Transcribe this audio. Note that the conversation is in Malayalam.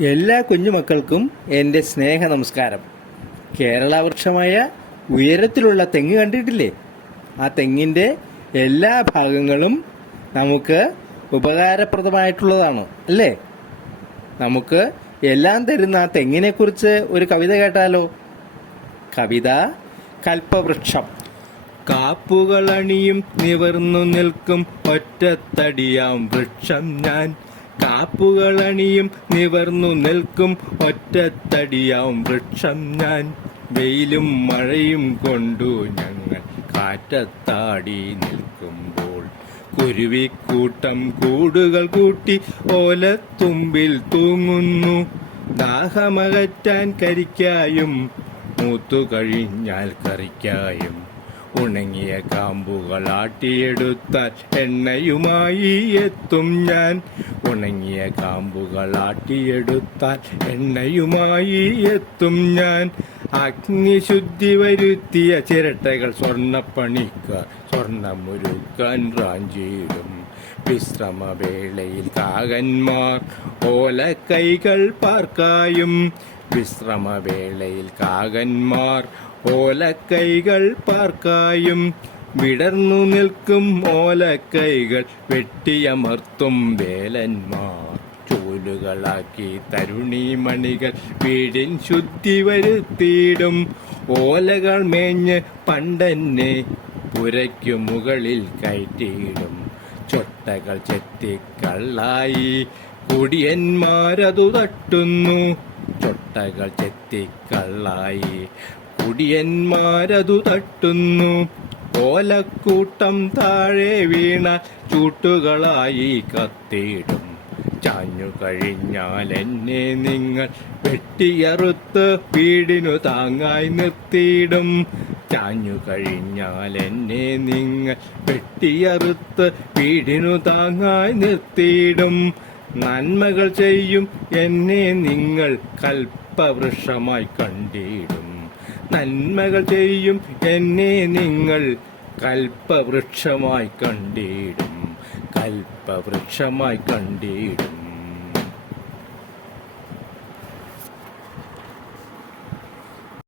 എല്ലാ കുഞ്ഞുമക്കൾക്കും എന്റെ സ്നേഹ നമസ്കാരം കേരള വൃക്ഷമായ ഉയരത്തിലുള്ള തെങ്ങ് കണ്ടിട്ടില്ലേ? ആ തെങ്ങിന്റെ എല്ലാ ഭാഗങ്ങളും നമുക്ക് ഉപകാരപ്രദമായിട്ടുള്ളതാണ് അല്ലേ? നമുക്ക് എല്ലാം തരുന്ന ആ തെങ്ങിനെക്കുറിച്ച് ഒരു കവിത കേട്ടാലോ? കവിത കൽപ്പവൃക്ഷം. കാപ്പുകളണിയും നിവർന്നു നിൽക്കും ഒറ്റത്തടിയാം വൃക്ഷം ഞാൻ. കാപ്പുകളണിയും നിവർന്നു നിൽക്കും ഒറ്റത്തടിയാവും വൃക്ഷം ഞാൻ. വെയിലും മഴയും കൊണ്ടു ഞങ്ങൾ കാറ്റത്താടി നിൽക്കുമ്പോൾ കുരുവിക്കൂട്ടം കൂടുകൾ കൂട്ടി ഓലത്തുമ്പിൽ തൂങ്ങുന്നു. ദാഹമകറ്റാൻ കരിക്കായും മൂത്തു കഴിഞ്ഞാൽ കറിക്കായും. ഉണങ്ങിയ കാമ്പുകൾ ആട്ടിയെടുത്താൽ എണ്ണയുമായി എത്തും ഞാൻ ഉണങ്ങിയ കാമ്പുകൾ ആട്ടിയെടുത്താൽ എണ്ണയുമായി എത്തും ഞാൻ അഗ്നിശുദ്ധി വരുത്തിയ ചിരട്ടകൾ സ്വർണപ്പണിക്കാർ സ്വർണമുരുക്കാൻ റാഞ്ചിയിടും വിശ്രമവേളയിൽ കാകന്മാർ ഓലക്കൈകൾ പാർക്കായും. വിശ്രമവേളയിൽ കാകന്മാർ ഓലക്കൈകൾ പാർക്കായും. വിടർന്നു നിൽക്കും ഓലക്കൈകൾ വെട്ടിയമർത്തും വേലന്മാർ. ചൂലുകളാക്കി തരുണീമണികൾ വീടിൻ ശുദ്ധി വരുത്തിയിടും. ഓലകൾ മേഞ്ഞ് പണ്ടെന്നെ പുരയ്ക്കു മുകളിൽ കയറ്റിയിടും. ചൊട്ടകൾ ചെത്തിക്കള്ളായി കുടിയന്മാരതു തട്ടുന്നു. ചൊട്ടകൾ ചെത്തിക്കള്ളായി കുടിയന്മാരതു തട്ടുന്നു. ഓലക്കൂട്ടം താഴെ വീണ ചൂട്ടുകളായി കത്തിയിടും. ചാഞ്ഞു കഴിഞ്ഞാൽ എന്നെ നിങ്ങൾ വെട്ടിയറുത്ത് വീടിനു താങ്ങായി നിർത്തിയിടും. ചാഞ്ഞു കഴിഞ്ഞാൽ എന്നെ നിങ്ങൾ വെട്ടിയറുത്ത് വീടിനു താങ്ങായി നിർത്തിയിടും. നന്മകൾ ചെയ്യും എന്നെ നിങ്ങൾ കൽപ്പവൃക്ഷമായി കണ്ടിടും. നന്മകൾ ചെയ്യും എന്നെ നിങ്ങൾ കൽപ്പവൃക്ഷമായി കണ്ടിടും. കൽപ്പവൃക്ഷമായി കണ്ടിടും